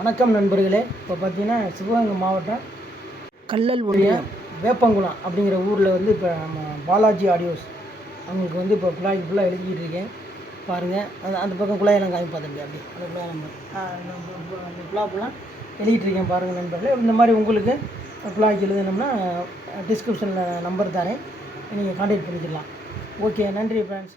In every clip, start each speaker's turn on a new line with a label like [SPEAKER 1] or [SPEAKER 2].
[SPEAKER 1] வணக்கம் நண்பர்களே. இப்போ பார்த்தீங்கன்னா சிவகங்கை மாவட்டம் கல்லல் ஒன்றியம் வேப்பங்குளம் அப்படிங்கிற ஊரில் வந்து இப்போ நம்ம பாலாஜி ஆடியோஸ் அவங்களுக்கு வந்து இப்போ குழாய்க்கு ஃபுல்லாக எழுதிக்கிட்டு இருக்கேன். பாருங்கள் அந்த அந்த பக்கம் குழாயெல்லாம் காமி பார்த்துருக்கேன் அப்படி. அந்த குழாய் நம்ம அந்த குழா ஃபுல்லாக எழுதிட்டு இருக்கேன் பாருங்கள் நண்பர்களே. இந்த மாதிரி உங்களுக்கு குழாய்க்கு எழுதணும்னா டிஸ்கிரிப்ஷனில் நம்பர் தரேன். நீங்கள் கான்டாக்ட் பண்ணிக்கலாம். ஓகே நன்றி ஃப்ரெண்ட்ஸ்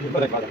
[SPEAKER 2] Gracias.